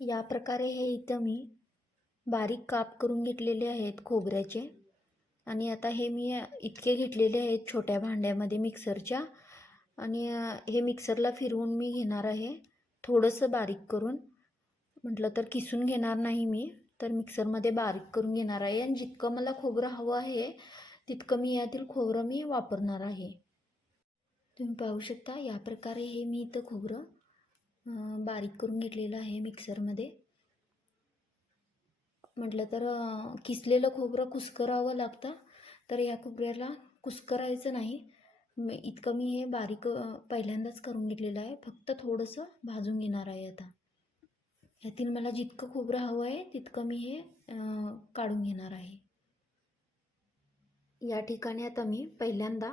या प्रकारे हे इथं मी बारीक काप करून घेतलेले आहेत खोबऱ्याचे. आणि आता हे मी इतके घेतलेले आहेत छोट्या भांड्यामध्ये मिक्सरच्या. आणि हे मिक्सरला फिरवून मी घेणार आहे थोडंसं बारीक करून. म्हटलं तर किसून घेणार नाही मी तर मिक्सरमध्ये बारीक करून घेणार आहे. आणि जितकं मला खोबरं हवं आहे तितकं मी यातील खोबरं मी वापरणार आहे. तुम्ही पाहू शकता या प्रकारे हे मी इथं खोबरं बारीक करून घेतलेलं आहे मिक्सरमध्ये. म्हटलं तर किसलेलं खोबरं कुस्करावं लागतं तर या खोबऱ्याला कुस्करायचं नाही. इतकं मी हे बारीक पहिल्यांदाच करून घेतलेलं आहे. फक्त थोडंसं भाजून घेणार आहे आता. यातील मला जितकं खोबरं हवं आहे तितकं मी हे काढून घेणार आहे. या ठिकाणी आता मी पहिल्यांदा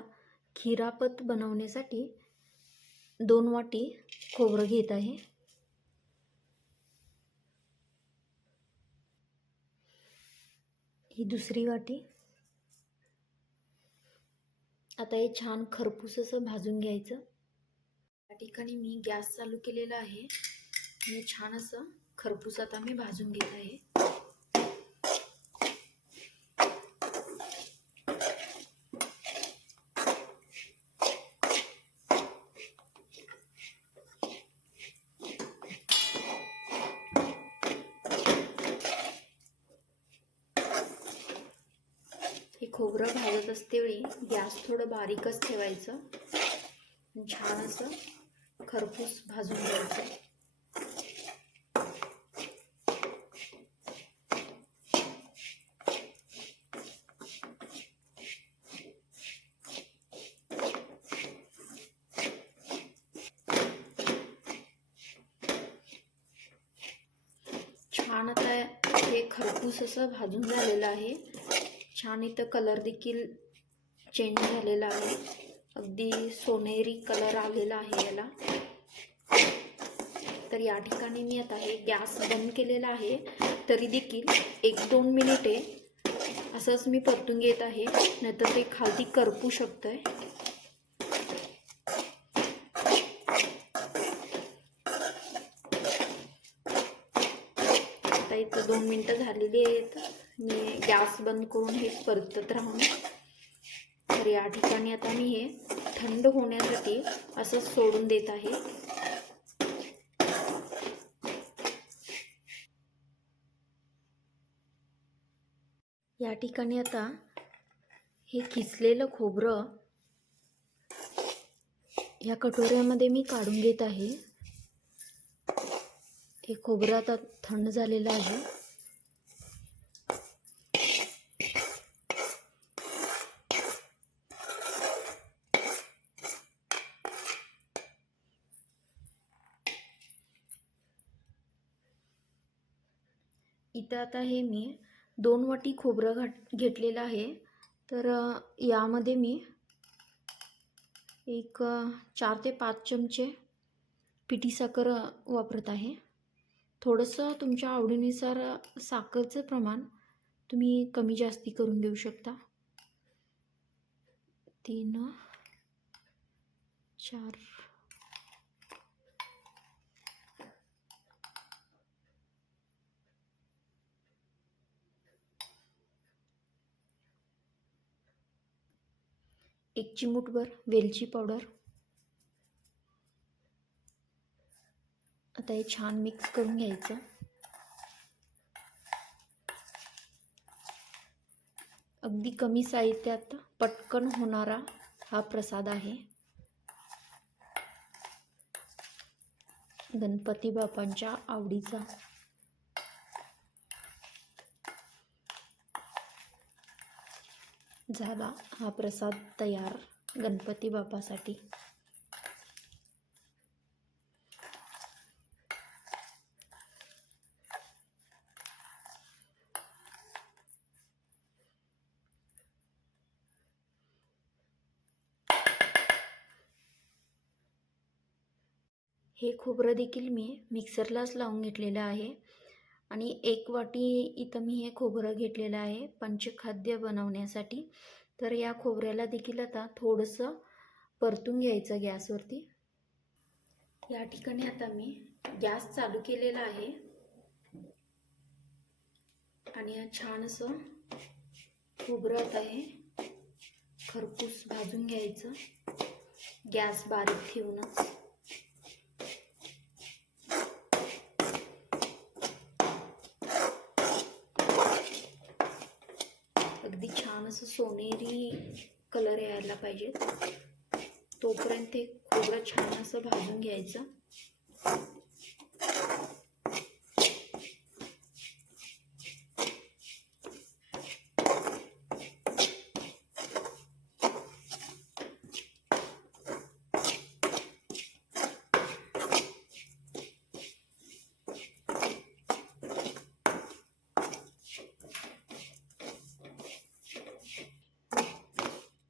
खिरापत बनवण्यासाठी दोन वाटी खोबरं घेत आहे. ही दुसरी वाटी. आता हे छान खरपूस असं भाजून घ्यायचं. या ठिकाणी मी गॅस चालू केलेला आहे. हे छान असं खरपूस आता मी भाजून घेत आहे हे खोबरं भाजत असते वेळी गॅस थोडं बारीकच ठेवायचं. छान असं खरपूस भाजून घ्यायचं. छान आता हे खरपूस असं भाजून झालेलं आहे. छान इथं कलर देखील चेंज झालेला आहे. अगदी सोनेरी कलर आलेला आहे याला. तर या ठिकाणी मी आता हे गॅस बंद केलेला आहे. तरी देखील एक दोन मिनिटे असंच मी परतून घेत आहे. नाहीतर ते खालती करपू शकतंय. आता इथं दोन मिनटं मी गॅस बंद करून हे परतत राहून तर या ठिकाणी आता मी हे थंड होण्यासाठी असं सोडून देत आहे. या ठिकाणी आता हे किसलेलं खोबरं या कटोऱ्यामध्ये मी काढून घेत आहे. हे खोबरं आता थंड झालेलं आहे. इथं आता हे मी दोन वाटी खोबरं घाट घेतलेलं आहे. तर यामध्ये मी एक चार ते पाच चमचे पिठी साखर वापरत आहे. थोडंसं तुमच्या आवडीनुसार साखरचं प्रमाण तुम्ही कमी जास्ती करून देऊ शकता. तीन चार एक चिमूटभर वेलची पावडर. आता हे छान मिक्स करून घ्यायचं. अगदी कमी साहित्यात पटकन होणारा हा प्रसाद आहे. गणपती बापांच्या आवडीचा. झाला हा प्रसाद तयार गणपती बापासाठी हे खोबरं देखील मी मिक्सरलाच लावून घेतलेलं आहे. आणि एक वाटी इथं मी हे खोबरं घेतलेलं आहे पंचखाद्य बनवण्यासाठी. तर या खोबऱ्याला देखील आता थोडंसं परतून घ्यायचं गॅसवरती. या ठिकाणी आता मी गॅस चालू केलेला आहे. आणि हे छान असं खोबरं आता हे खरपूस भाजून घ्यायचं. गॅस बारीक ठेवूनच अगदी छान असं सोनेरी पाहिजेत पाहिजे. तोपर्यंत हे खोबरं छान असं भाजून घ्यायचं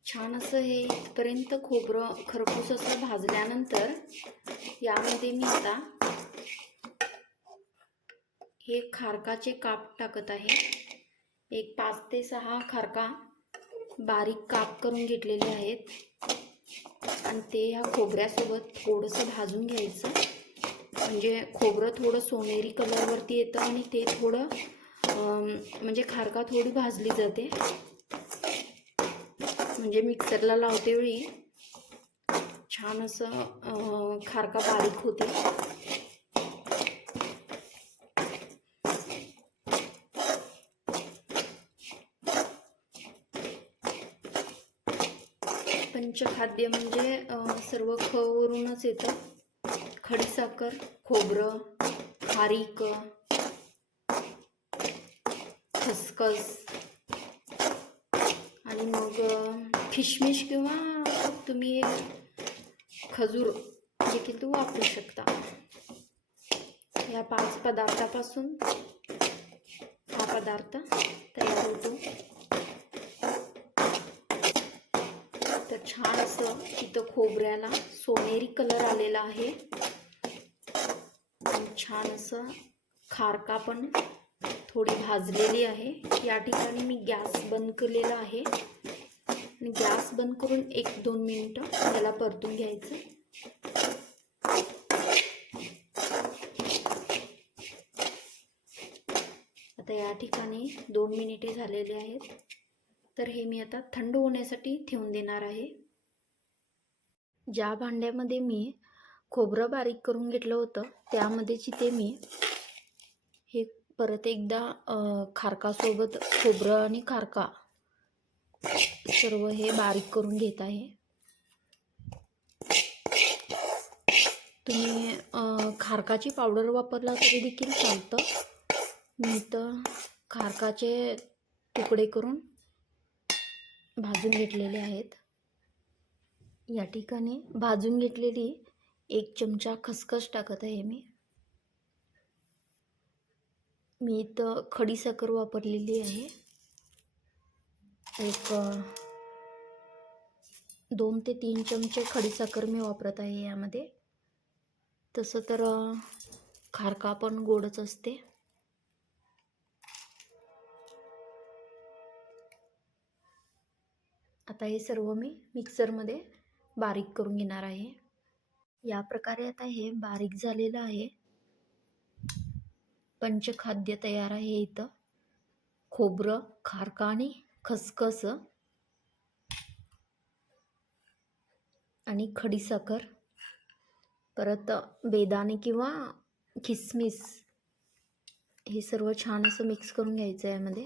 छान असं हे इथपर्यंत खोबरं खरपूस असं भाजल्यानंतर यामध्ये मी आता हे खारकाचे काप टाकत आहे. एक पाच ते सहा खारका बारीक काप करून घेतलेले आहेत. आणि ते ह्या खोबऱ्यासोबत थोडंसं भाजून घ्यायचं. म्हणजे खोबरं थोडं सोनेरी कलरवरती येतं आणि ते थोडं म्हणजे खारका थोडी भाजली जाते. म्हणजे मिक्सरला लावते वेळी. छान असं खारका बारीक होते. पंचखाद्य म्हणजे सर्व खवरूनच येतं. खडीसाखर खोबरं खारीक खसखस. आणि मग अ, किशमिश किंवा तुम्ही खजूर देखील तू वापरू शकता. या पाच पदार्थापासून हा पदार्थ तयार होतो. तर छान असं इथं खोबऱ्याला सोनेरी कलर आलेला आहे. छान असं खारका पण थोडी भाजलेली आहे. या ठिकाणी मी गॅस बंद केलेला आहे. आणि गॅस बंद करून एक दोन मिनटं याला परतून घ्यायचं. आता या ठिकाणी दोन मिनिटे झालेले आहेत. तर हे मी आता थंड होण्यासाठी ठेवून देणार आहे. ज्या भांड्यामध्ये मी खोबरं बारीक करून घेतलं होतं त्यामध्ये जिथे मी परत एकदा खारकासोबत खोबरं आणि खारका सर्व हे बारीक करून घेत आहे. तुम्ही खारकाची पावडर वापरला तरी देखील चालतं. मी तर खारकाचे तुकडे करून भाजून घेतलेले आहेत. या ठिकाणी भाजून घेतलेली एक चमचा खसखस टाकत आहे मी. मी इथं खडीसाखर वापरलेली आहे. एक दोन ते तीन चमचे खडीसाखर मी वापरत आहे यामध्ये. तसं तर खारका पण गोडच असते. आता हे सर्व मी मिक्सरमध्ये बारीक करून घेणार आहे. या प्रकारे आता हे बारीक झालेलं आहे. पंचखाद्य तयार आहे इथं. खोबरं खारका आणि खसखस आणि खडीसाखर. परत बेदाणे किंवा किसमिस. हे सर्व छान असं मिक्स करून घ्यायचं आहे यामध्ये.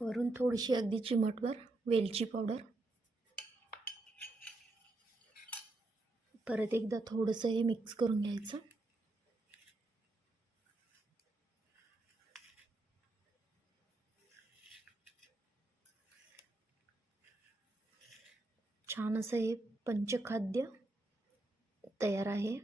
वरून थोडीशी अगदी चिमटभर वेलची पावडर. परत एकदा थोडंसं हे मिक्स करून घ्यायचं. छान असं हे पंचखाद्य तयार आहे.